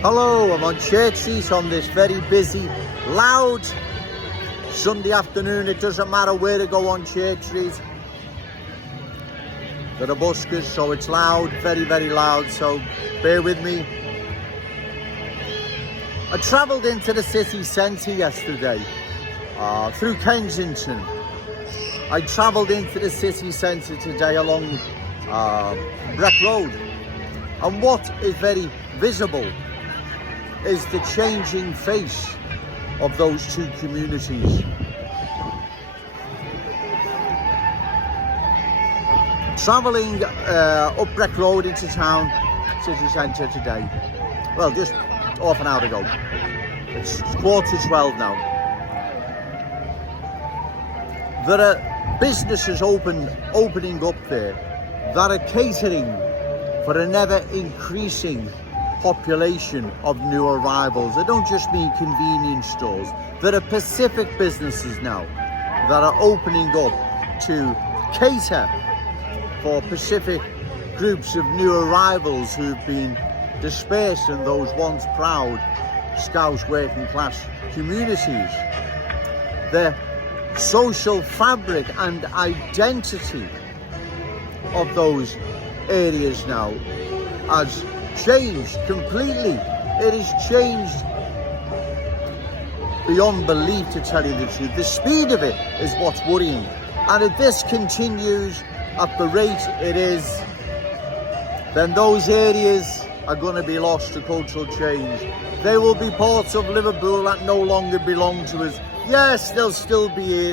Hello, I'm on Church Street on this very busy, loud Sunday afternoon. It doesn't matter where to go on Church Street. There are buskers, so it's loud, very, very loud, so bear with me. I travelled into the city centre yesterday through Kensington. I travelled into the city centre today along Breck Road, and what is very visible is the changing face of those two communities. Travelling up Breck Road into town, city centre today, well, just half an hour ago. It's 11:45 now. There are businesses opening up there that are catering for an ever increasing population of new arrivals. I don't just mean convenience stores. There are Pacific businesses now that are opening up to cater for Pacific groups of new arrivals who've been dispersed in those once proud Scouse working class communities. The social fabric and identity of those areas now has changed completely. It has changed beyond belief, to tell you the truth. The speed of it is what's worrying, and if this continues at the rate it is, then those areas are going to be lost to cultural change. They will be parts of Liverpool that no longer belong to us. Yes, they'll still be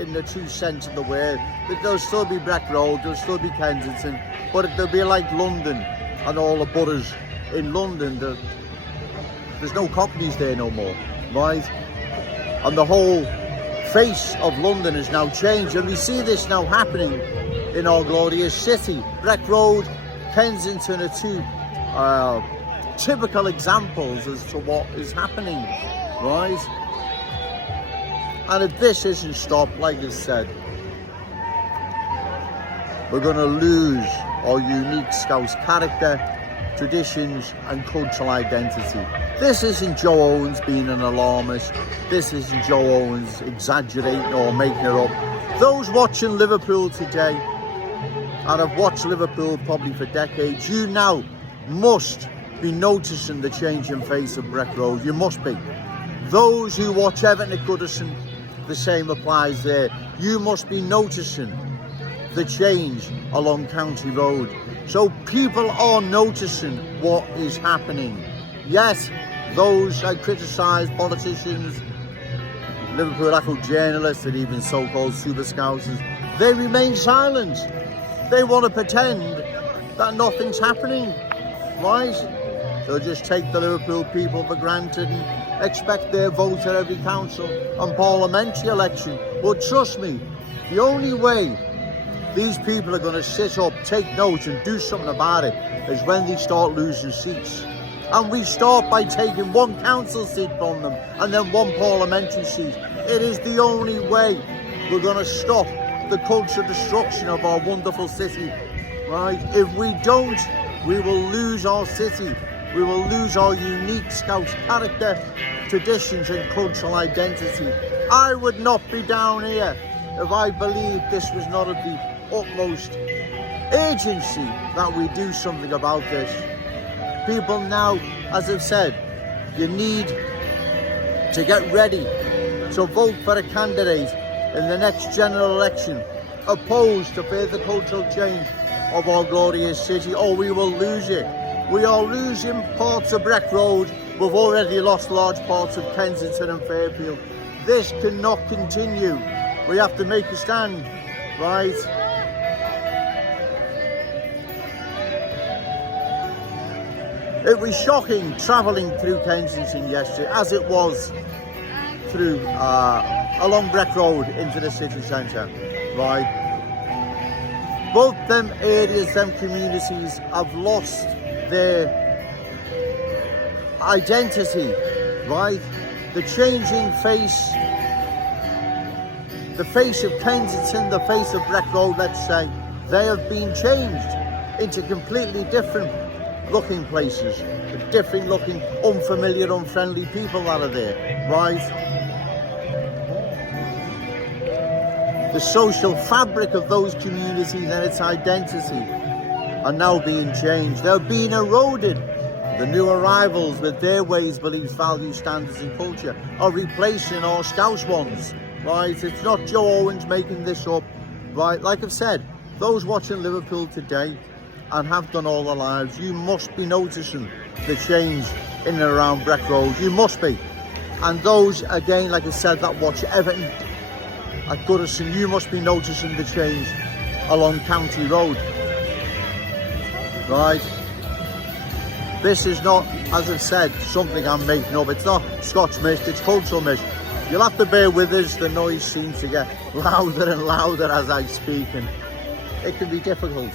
in the true sense of the word, but there'll still be Breck Road, there'll still be Kensington, but they'll be like London and all the boroughs in London. There's no Cockneys there no more, right? And the whole face of London has now changed, and we see this now happening in our glorious city. Breck Road, Kensington are two typical examples as to what is happening, right? And if this isn't stopped, like I said, we're going to lose our unique Scouse character, traditions and cultural identity. This isn't Joe Owens being an alarmist. This isn't Joe Owens exaggerating or making it up. Those watching Liverpool today, and have watched Liverpool probably for decades, you now must be noticing the changing face of Breck Road. You must be. Those who watch Everton at Goodison, the same applies there. You must be noticing the change along County Road. So people are noticing what is happening. Yes, those I criticise, politicians, Liverpool Echo journalists and even so-called super scousers, they remain silent. They want to pretend that nothing's happening, right? They'll just take the Liverpool people for granted and expect their vote at every council and parliamentary election. But trust me, the only way these people are going to sit up, take note and do something about it is when they start losing seats. And we start by taking one council seat from them and then one parliamentary seat. It is the only way we're going to stop the culture destruction of our wonderful city, right? If we don't, we will lose our city. We will lose our unique Scouse character, traditions and cultural identity. I would not be down here if I believed this was not of the utmost urgency that we do something about this. People now, as I've said, you need to get ready to vote for a candidate in the next general election opposed to further cultural change of our glorious city, or we will lose it. We are losing parts of Breck Road. We've already lost large parts of Kensington and Fairfield. This cannot continue. We have to make a stand, right? It was shocking travelling through Kensington yesterday, as it was through along Breck Road into the city centre, right? Both them areas, them communities have lost their identity, right? The changing face, the face of Kensington, the face of Breck Road, let's say, they have been changed into completely different looking places, the different looking, unfamiliar, unfriendly people that are there, right? The social fabric of those communities and its identity are now being changed. They're being eroded. The new arrivals with their ways, beliefs, values, standards and culture are replacing our Scouse ones, right? It's not Joe Owens making this up, right? Like I've said, those watching Liverpool today and have done all their lives, you must be noticing the change in and around Breck Road. You must be. And those, again, like I said, that watch Everton at Goodison, you must be noticing the change along County Road, right? This is not, as I've said, something I'm making up. It's not Scotch mist, it's cultural mist. You'll have to bear with us. The noise seems to get louder and louder as I speak, and it can be difficult.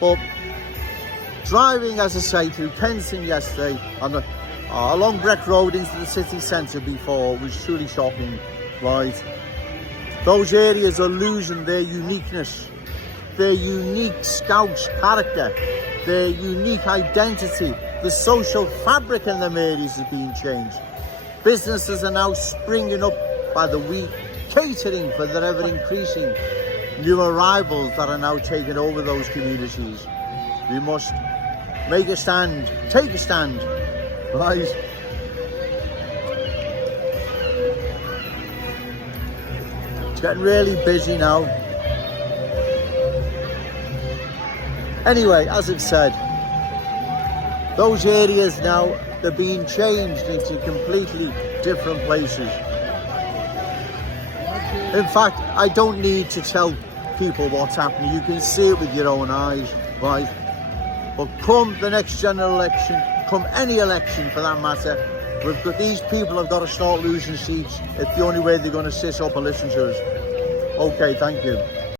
But driving, as I say, through Kensington yesterday, and along Breck Road into the city centre before, was truly shocking, right? Those areas are losing their uniqueness, their unique Scouse character, their unique identity. The social fabric in them areas is being changed. Businesses are now springing up by the week, catering for the ever-increasing new arrivals that are now taking over those communities. We must make a stand, take a stand, right? It's getting really busy now. Anyway, as I've said, those areas now, they're being changed into completely different places. In fact, I don't need to tell people what's happening. You can see it with your own eyes, right? But come the next general election, come any election for that matter, these people have got to start losing seats. It's the only way they're going to sit up and listen to us. Okay, thank you.